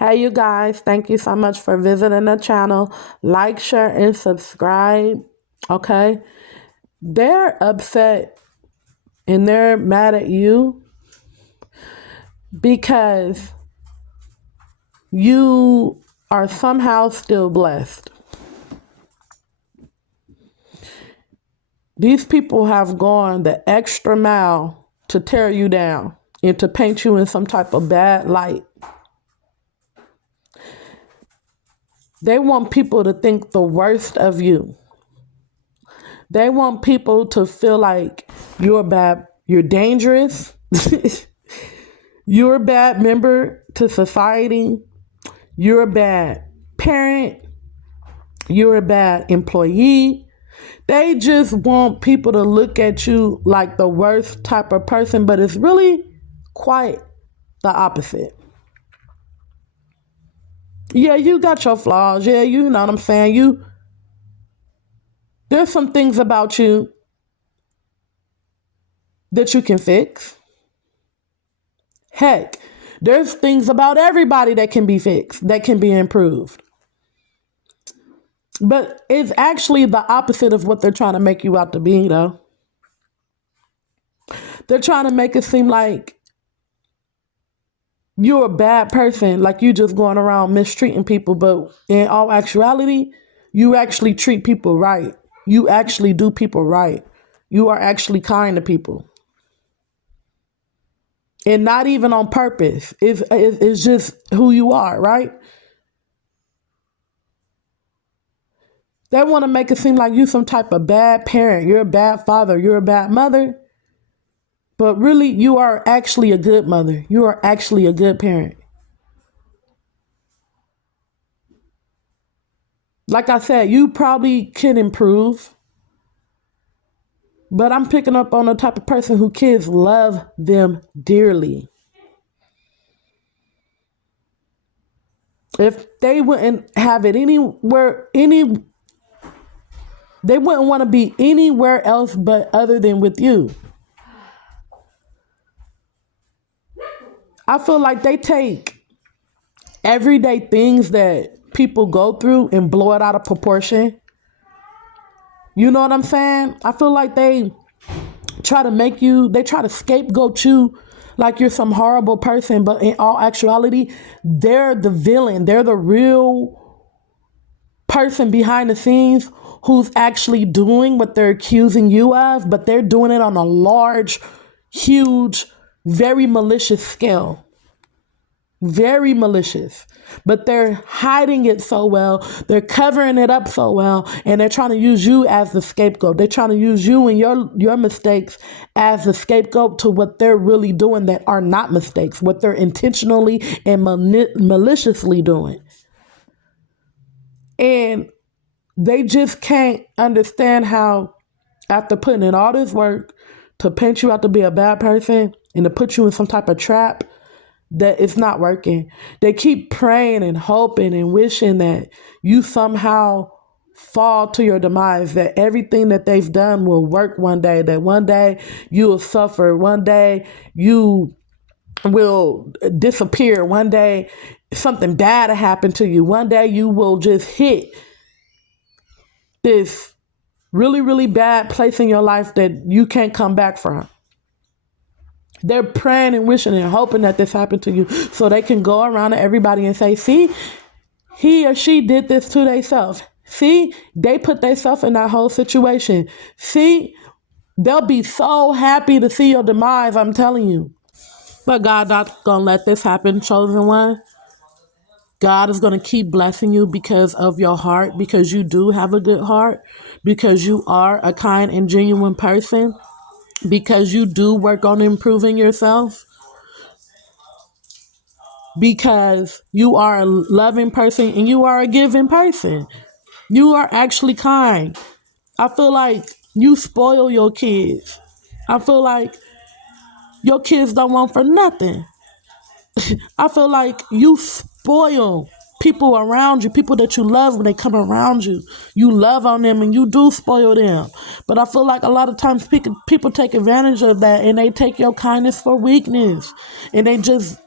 Hey, you guys, thank you so much for visiting the channel. Like, share, and subscribe. Okay. They're upset and they're mad at you because you are somehow still blessed. These people have gone the extra mile to tear you down and to paint you in some type of bad light. They want people to think the worst of you. They want people to feel like you're bad, you're dangerous, you're a bad member to society, you're a bad parent, you're a bad employee. They just want people to look at you like the worst type of person, but it's really quite the opposite. Yeah, you got your flaws. Yeah, you know what I'm saying? There's some things about you that you can fix. Heck, there's things about everybody that can be fixed, that can be improved. But it's actually the opposite of what they're trying to make you out to be, though. They're trying to make it seem like you're a bad person, like you just going around mistreating people. But in all actuality, you actually treat people right. You actually do people right. You are actually kind to people. And not even on purpose. It's just who you are, right? They want to make it seem like you some type of bad parent. You're a bad father. You're a bad mother. But really, you are actually a good mother. You are actually a good parent. Like I said, you probably can improve. But I'm picking up on the type of person who kids love them dearly. If they wouldn't have it anywhere, they wouldn't want to be anywhere else but other than with you. I feel like they take everyday things that people go through and blow it out of proportion. You know what I'm saying? I feel like they try to scapegoat you like you're some horrible person, but in all actuality, they're the villain. They're the real person behind the scenes who's actually doing what they're accusing you of, but they're doing it on a large, huge, very malicious scale. Very malicious, but they're hiding it so well. They're covering it up so well, and they're trying to use you as the scapegoat. They're trying to use you and your mistakes as the scapegoat to what they're really doing that are not mistakes, what they're intentionally and maliciously doing. And they just can't understand how, after putting in all this work to paint you out to be a bad person and to put you in some type of trap, that it's not working. They keep praying and hoping and wishing that you somehow fall to your demise, that everything that they've done will work one day, that one day you will suffer, one day you will disappear, one day something bad will happen to you, one day you will just hit this really, really bad place in your life that you can't come back from. They're praying and wishing and hoping that this happened to you so they can go around to everybody and say, see, he or she did this to themselves. See, they put themselves in that whole situation. See, they'll be so happy to see your demise, I'm telling you. But God not going to let this happen, chosen one. God is going to keep blessing you because of your heart, because you do have a good heart, because you are a kind and genuine person, because you do work on improving yourself, because you are a loving person and you are a giving person. You are actually kind. I feel like you spoil your kids. I feel like your kids don't want for nothing. I feel like you spoil people around you, people that you love when they come around you. You love on them and you do spoil them. But I feel like a lot of times people take advantage of that and they take your kindness for weakness. And they just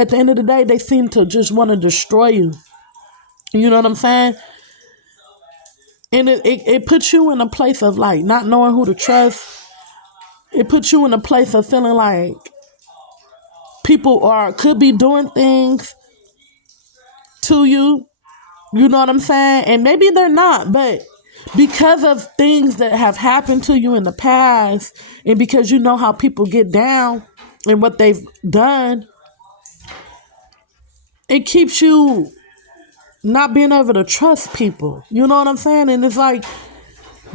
at the end of the day, they seem to just want to destroy you. You know what I'm saying? And it puts you in a place of like not knowing who to trust. It puts you in a place of feeling like people could be doing things to you. You know what I'm saying? And maybe they're not, but because of things that have happened to you in the past, and because you know how people get down and what they've done, it keeps you not being able to trust people. You know what I'm saying? And it's like,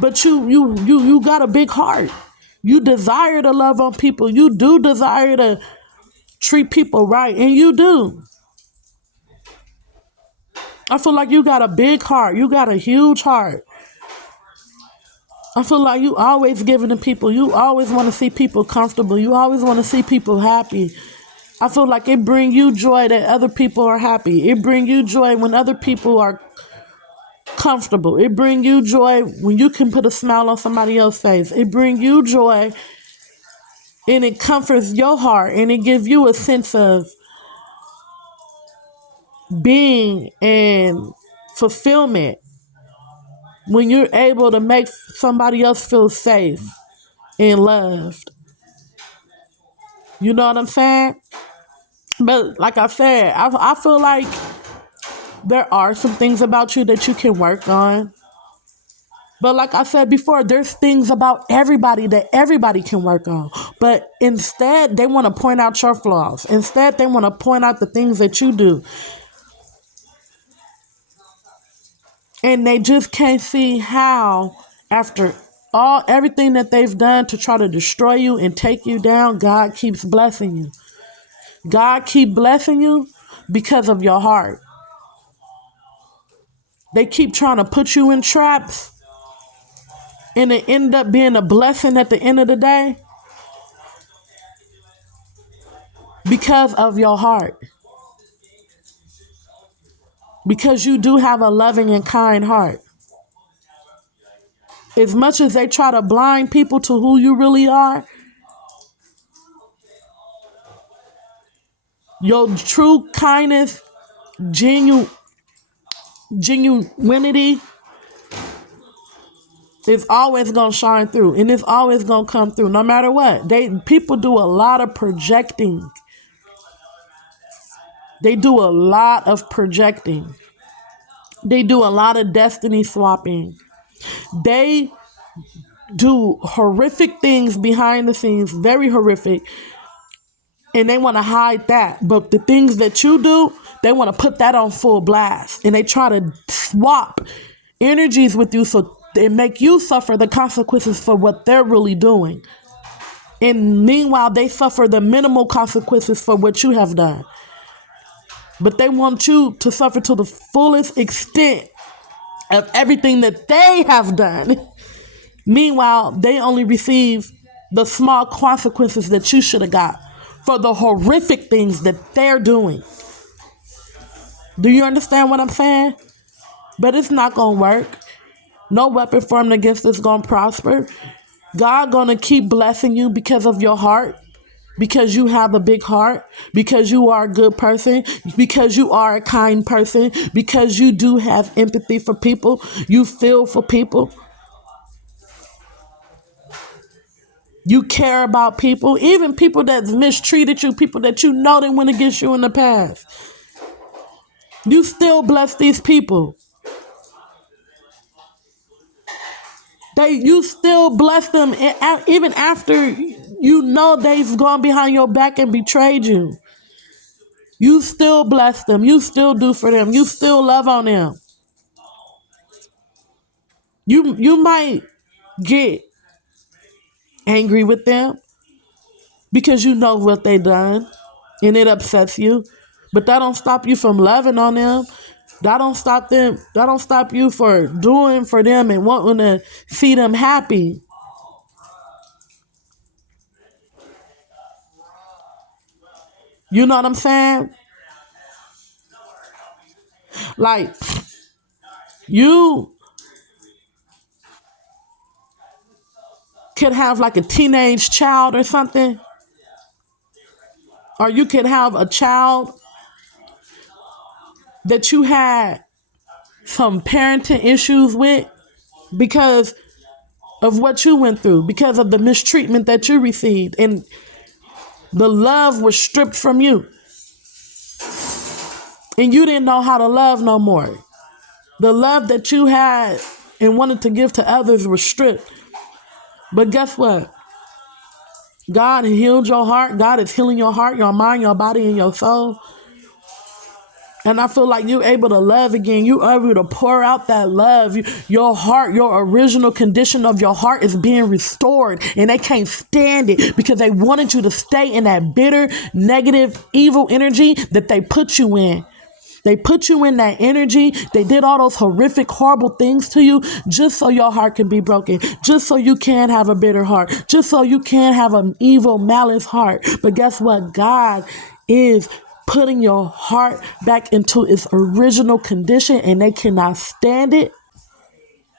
but you got a big heart. You desire to love on people. You do desire to treat people right, and you do. I feel like you got a big heart. You got a huge heart. I feel like you always giving to people. You always want to see people comfortable. You always want to see people happy. I feel like it bring you joy that other people are happy. It bring you joy when other people are comfortable. It bring you joy when you can put a smile on somebody else's face. It bring you joy and it comforts your heart and it gives you a sense of being and fulfillment when you're able to make somebody else feel safe and loved. You know what I'm saying? But like I said, I feel like there are some things about you that you can work on. But like I said before, there's things about everybody that everybody can work on. But instead, they want to point out your flaws. Instead, they want to point out the things that you do. And they just can't see how, after everything that they've done to try to destroy you and take you down, God keeps blessing you. God keep blessing you because of your heart. They keep trying to put you in traps, and it end up being a blessing at the end of the day because of your heart. Because you do have a loving and kind heart. As much as they try to blind people to who you really are, your true kindness, genuinity is always gonna shine through, and it's always gonna come through, no matter what. People do a lot of projecting. They do a lot of projecting. They do a lot of destiny swapping. They do horrific things behind the scenes, very horrific, and they want to hide that. But the things that you do, they want to put that on full blast, and they try to swap energies with you so they make you suffer the consequences for what they're really doing. And meanwhile, they suffer the minimal consequences for what you have done. But they want you to suffer to the fullest extent of everything that they have done. Meanwhile, they only receive the small consequences that you should have got for the horrific things that they're doing. Do you understand what I'm saying? But it's not going to work. No weapon formed against us is going to prosper. God going to keep blessing you because of your heart. Because you have a big heart, because you are a good person, because you are a kind person, because you do have empathy for people, you feel for people, you care about people, even people that's mistreated you, people that you know that went against you in the past. You still bless these people. You still bless them even after you know they've gone behind your back and betrayed you. You still bless them. You still do for them. You still love on them. You might get angry with them because you know what they done and it upsets you. But that don't stop you from loving on them. That don't stop them. That don't stop you for doing for them and wanting to see them happy. You know what I'm saying? Like, you could have like a teenage child or something, Or you can have a child that you had some parenting issues with because of what you went through, because of the mistreatment that you received, and the love was stripped from you, and you didn't know how to love no more. The love that you had and wanted to give to others was stripped. But guess what? God healed your heart. God is healing your heart, your mind, your body, and your soul. And I feel like you're able to love again. You're able to pour out that love. Your heart, your original condition of your heart is being restored. And they can't stand it because they wanted you to stay in that bitter, negative, evil energy that they put you in. They put you in that energy. They did all those horrific, horrible things to you just so your heart can be broken, just so you can have a bitter heart, just so you can have an evil, malice heart. But guess what? God is putting your heart back into its original condition, and they cannot stand it.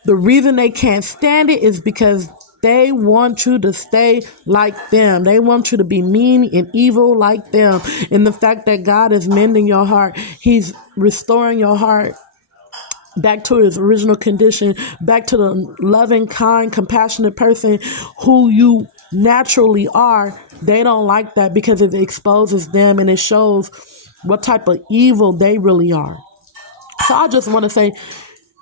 The reason they can't stand it is because they want you to stay like them. They want you to be mean and evil like them. And the fact that God is mending your heart, He's restoring your heart back to its original condition, back to the loving, kind, compassionate person who you naturally are. They don't like that because it exposes them and it shows what type of evil they really are. So I just want to say,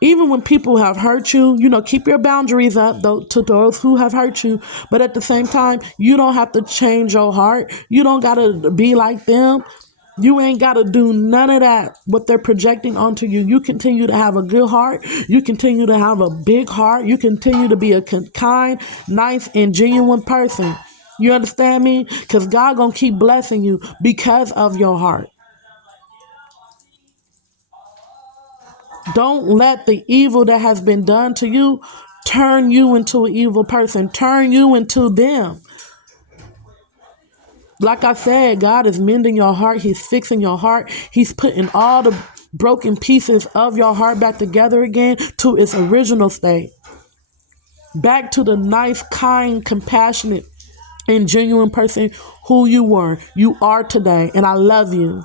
even when people have hurt you, keep your boundaries up to those who have hurt you. But at the same time, you don't have to change your heart. You don't got to be like them. You ain't got to do none of that, what they're projecting onto you. You continue to have a good heart. You continue to have a big heart. You continue to be a kind, nice, and genuine person. You understand me? Because God going to keep blessing you because of your heart. Don't let the evil that has been done to you turn you into an evil person, turn you into them. Like I said, God is mending your heart. He's fixing your heart. He's putting all the broken pieces of your heart back together again to its original state. Back to the nice, kind, compassionate, and genuine person who you were. You are today, and I love you.